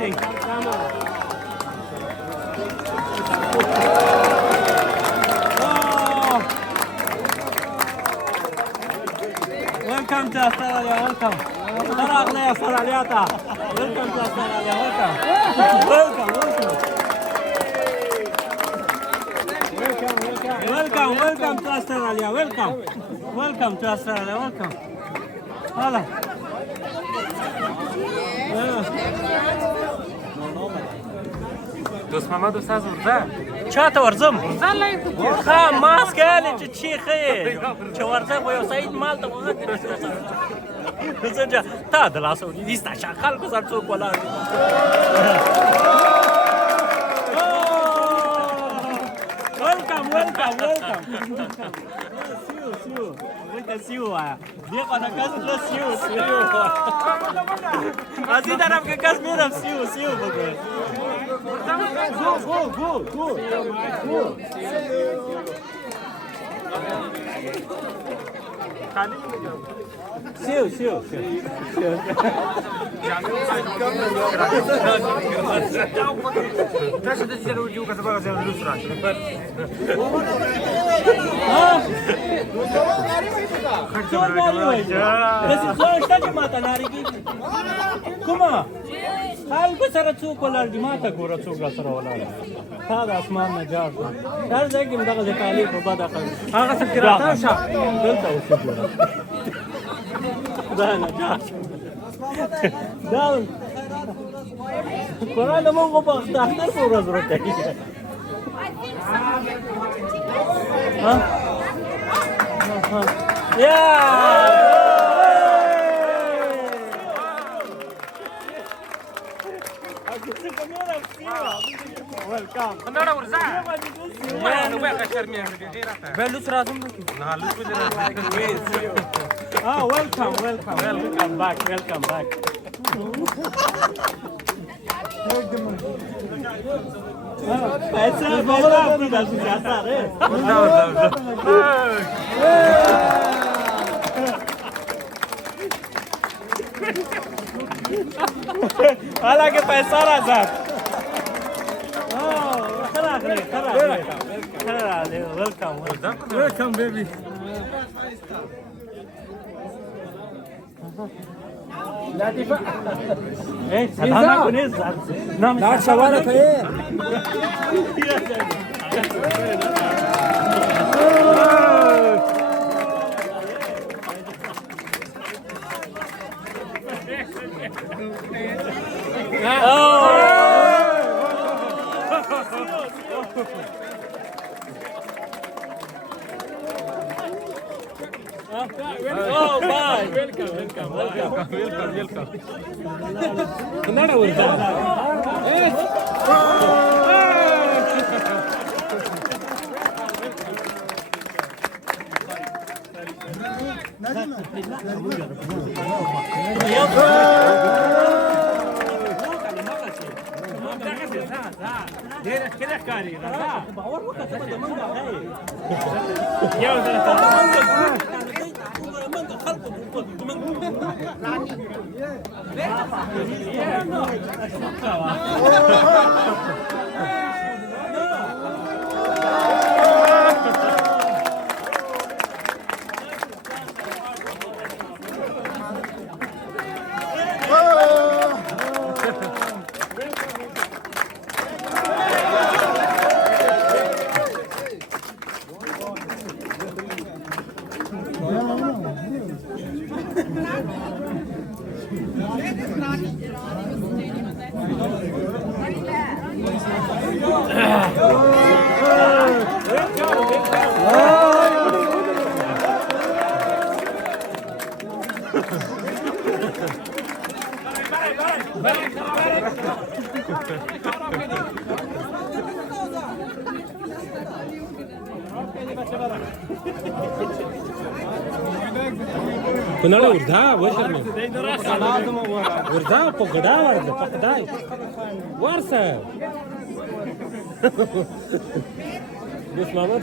everything. Oh. Welcome to Australia, welcome. Welcome to Australia. Welcome to Australia, welcome. Welcome, welcome. Welcome to Australia, welcome. Welcome to Australia, welcome. Hola. دوست محمد استاد ورځه چاته ورځم؟ ځلای ها ماسک یې چې چیخې چې ورځه به یو سعید مال ته زه تا د لاسه ونیسي ستا شا خلکو سره څوک ولاړ دي welcome. See you. Dia kena kas plus see you. Asyik darab ke kas merah see you bagus. Go. See you. تاسو د دې ویډیو کته به ځان لوس راځي کومه خلکو سره څوک ولاړ دي ماته ګوره څوک را سره ولاړ تا د اسمان نه جار هر ځای کې دغه د کالي په بده هغه څه کې راشه دلته اوسې ګوره دا نه جار دا قرآن مونږ په اختر په ورځ ورته خنداره ورځه ما نو به کشر مې غیرته به لوس راځم نه لوس به نه welcome back पैसे बोला अपनी दादी जाता रे हालांकि पैसा राजा welcome baby لطيفة ايه سلام كنيز نعم لا شوارك ايه Oh, bye. Welcome. Nada ورځه كده كاري باور وکړه ته د منګه هي یو ځل ته منګه خلق کنړه وردا وشر مې وردا په ګډا وردا په خدای ورسه دوست محمد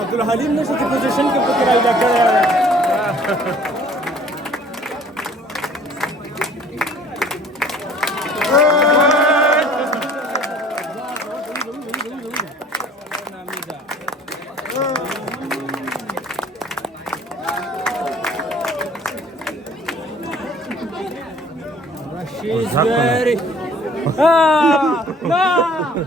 عبدالحلیم نشته چې پوزیشن کې پکې راځي She's very... Ah! No!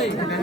Congratulations.